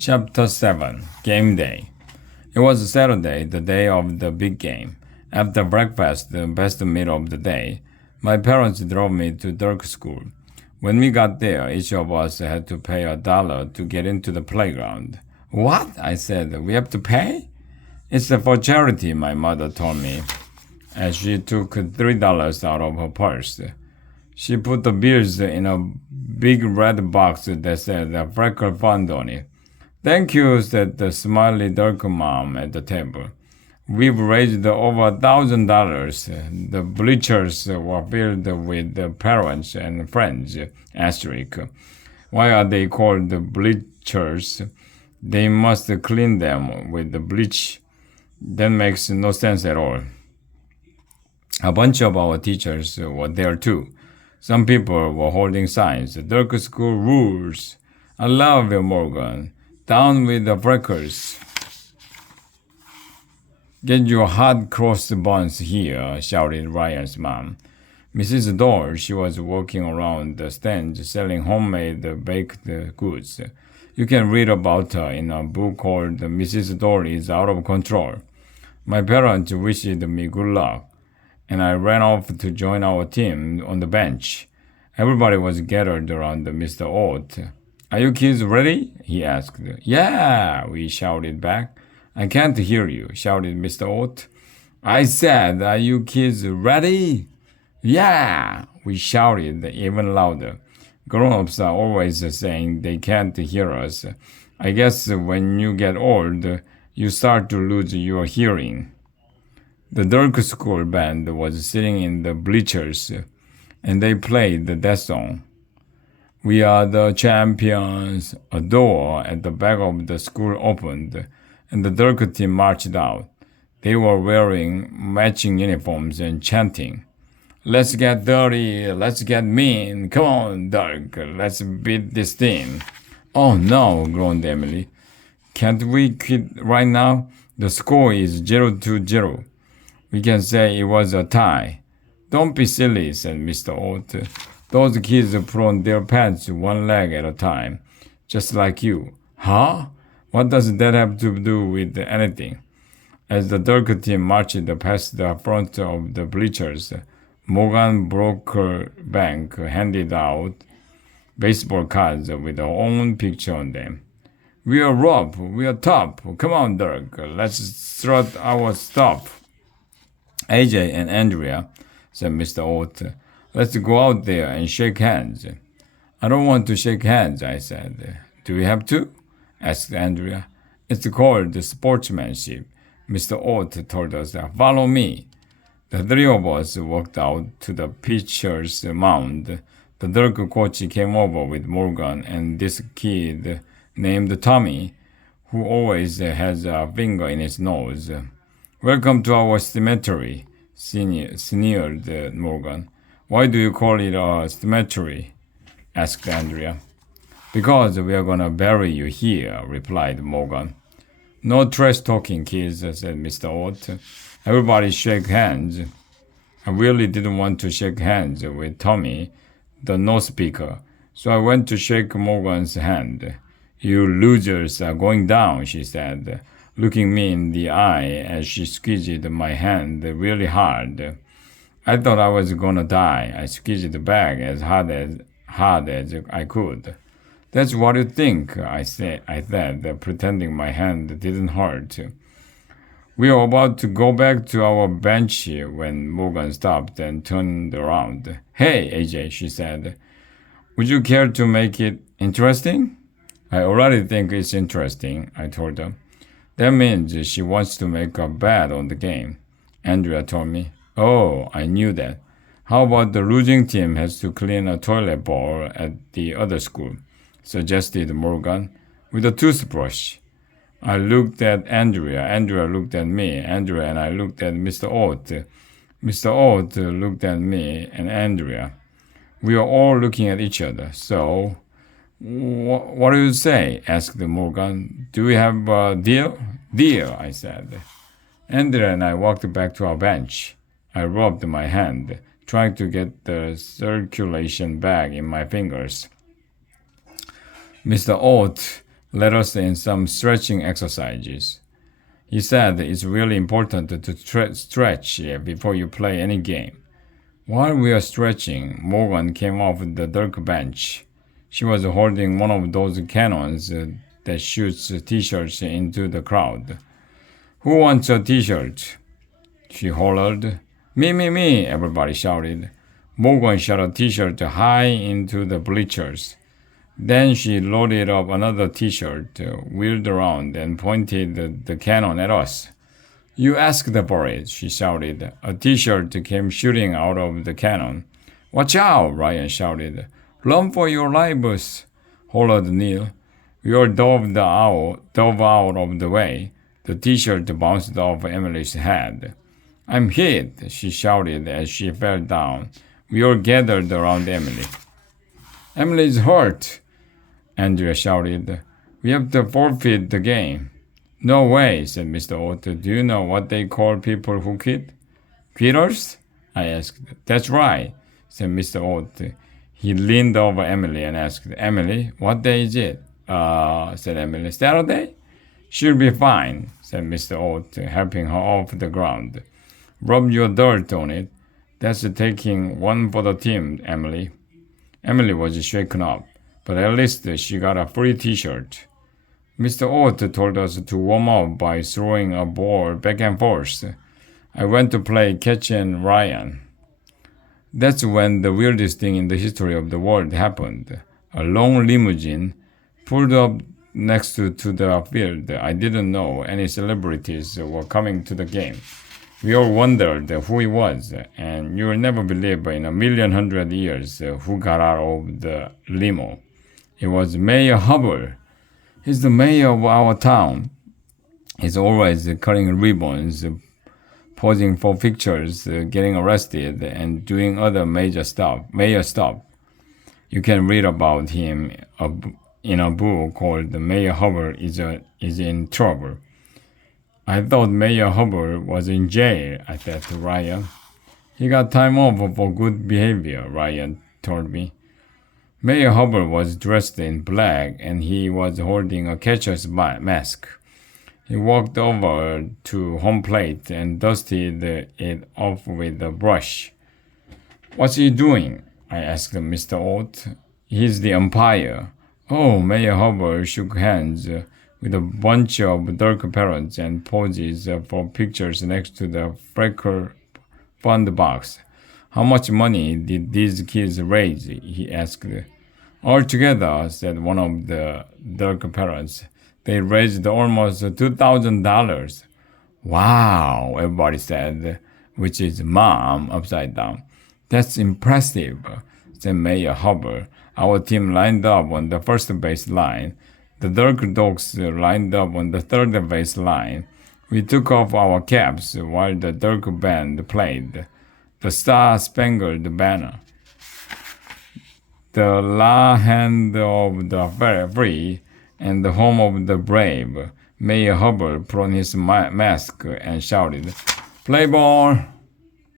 Chapter 7 Game Day. It was Saturday, the day of the big game. After breakfast, the best meal of the day, my parents drove me to Dirk School. When we got there, each of us had to pay $1 to get into the playground. What? I said. We have to pay? It's for charity, my mother told me, as she took $3 out of her purse. She put the bills in a big red box that said Freckle Fund on it. Thank you, said the smiley Dirk mom at the table. We've raised over $1,000. The bleachers were filled with the parents and friends. Asterisk. Why are they called the bleachers? They must clean them with the bleach. That makes no sense at all. A bunch of our teachers were there too. Some people were holding signs. Dirk School rules. I love you, Morgan. Down with the freckles. Get your hot crossed buns here, shouted Ryan's mom. Mrs. Dorr, she was walking around the stand selling homemade baked goods. You can read about her in a book called Mrs. Dorr is Out of Control. My parents wished me good luck, and I ran off to join our team on the bench. Everybody was gathered around Mr. Ott. Are you kids ready? He asked. Yeah, we shouted back. I can't hear you, shouted Mr. Ott. I said, are you kids ready? Yeah, we shouted even louder. Grown-ups are always saying they can't hear us. I guess when you get old, you start to lose your hearing. The Dirk School band was sitting in the bleachers, and they played that song. We are the champions. A door at the back of the school opened, and the Dirk team marched out. They were wearing matching uniforms and chanting, Let's get dirty, let's get mean. Come on, Dirk, let's beat this team. Oh no, groaned Emily. Can't we quit right now? The score is 0-0. We can say it was a tie. Don't be silly, said Mr. Ott. Those kids put on their pants one leg at a time, just like you. Huh? What does that have to do with anything? As the Dirk team marched past the front of the bleachers, Morgan broke her bank handed out baseball cards with her own picture on them. We are rough, we are tough. Come on, Dirk, let's strut our stuff. AJ and Andrea, said Mr. Ott, let's go out there and shake hands. I don't want to shake hands, I said. Do we have to? Asked Andrea. It's called sportsmanship. Mr. Ott told us, follow me. The three of us walked out to the pitcher's mound. The Dirk coach came over with Morgan and this kid named Tommy, who always has a finger in his nose. Welcome to our cemetery, sneered Morgan. Why do you call it a cemetery? Asked Andrea. Because we are gonna bury you here, replied Morgan. No trash talking, kids, said Mr. Ott. Everybody shake hands. I really didn't want to shake hands with Tommy, the no speaker, so I went to shake Morgan's hand. You losers are going down, she said, looking me in the eye as she squeezed my hand really hard. I thought I was gonna die. I squeezed it back as hard as I could. That's what you think, I said, pretending my hand didn't hurt. We were about to go back to our bench when Morgan stopped and turned around. Hey, AJ, she said. Would you care to make it interesting? I already think it's interesting, I told her. That means she wants to make a bet on the game, Andrea told me. Oh, I knew that. How about the losing team has to clean a toilet bowl at the other school, suggested Morgan, with a toothbrush. I looked at Andrea. Andrea looked at me. Andrea and I looked at Mr. Ott. Mr. Ott looked at me and Andrea. We were all looking at each other. So, what do you say? Asked Morgan. Do we have a deal? Deal, I said. Andrea and I walked back to our bench. I rubbed my hand, trying to get the circulation back in my fingers. Mr. Ott led us in some stretching exercises. He said it's really important to stretch before you play any game. While we were stretching, Morgan came off the dark bench. She was holding one of those cannons that shoots t-shirts into the crowd. "Who wants a t-shirt?" she hollered. "Me, me, me," everybody shouted. Morgan shot a t-shirt high into the bleachers. Then she loaded up another t-shirt, wheeled around, and pointed the cannon at us. "You asked for it," she shouted. A t-shirt came shooting out of the cannon. "Watch out!" Ryan shouted. "Run for your lives!" hollered Neil. We all dove out of the way. The t-shirt bounced off Emily's head. "I'm hit!" she shouted as she fell down. We all gathered around Emily. "Emily's hurt!" Andrea shouted. "We have to forfeit the game." "No way," said Mr. Ott. "Do you know what they call people who quit?" "Quitters?" I asked. "That's right," said Mr. Ott. He leaned over Emily and asked, "Emily, what day is it?" Said Emily. "Saturday?" "She'll be fine," said Mr. Ott, helping her off the ground. "Rub your dirt on it. That's taking one for the team, Emily." Emily was shaken up, but at least she got a free t-shirt. Mr. Ott told us to warm up by throwing a ball back and forth. I went to play catch and Ryan. That's when the weirdest thing in the history of the world happened. A long limousine pulled up next to the field. I didn't know any celebrities were coming to the game. We all wondered who he was, and you'll never believe in 1,100 years who got out of the limo. It was Mayor Hubbard. He's the mayor of our town. He's always cutting ribbons, posing for pictures, getting arrested, and doing other mayor stuff. You can read about him in a book called "Mayor Hubbard is in Trouble." I thought Mayor Hubbard was in jail, I said to Ryan. "He got time off for good behavior," Ryan told me. Mayor Hubbard was dressed in black and he was holding a catcher's mask. He walked over to home plate and dusted it off with a brush. "What's he doing?" I asked Mr. Ott. "He's the umpire." Oh, Mayor Hubbard shook hands with a bunch of dark parrots and poses for pictures next to the Freckle Fund box. "How much money did these kids raise?" he asked. "Altogether," said one of the dark parrots, "they raised almost $2,000. "Wow," everybody said, which is Mom upside down. "That's impressive," said Mayor Hubbard. Our team lined up on the first base line. The dark dogs lined up on the third base line. We took off our caps while the dark band played the Star-Spangled Banner. The land of the free and the home of the brave. Mayor Hubbard put on his mask and shouted, "Play ball!"